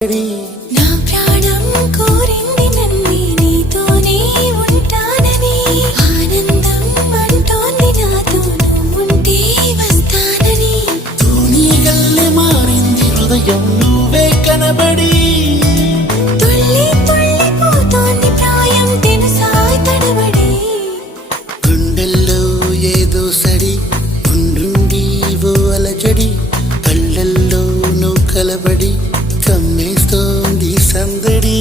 నా ప్రాణం కోరింది నన్ను నీతోనే ఉంటానని ఆనందం అంటోంది నాతో నువ్వుంటే వస్తానని తూనీగల్లె మారింది హృదయం నువ్వే కనబడి తుల్లి తుల్లిపోతోంది ప్రాయం తెలుసా తడబడి గుండెల్లో ఏదో సడి ఉండుండి ఓ అలజడి కళ్ళల్లో నువ్వు కలబడి కమ్మేస్తోంది సందడి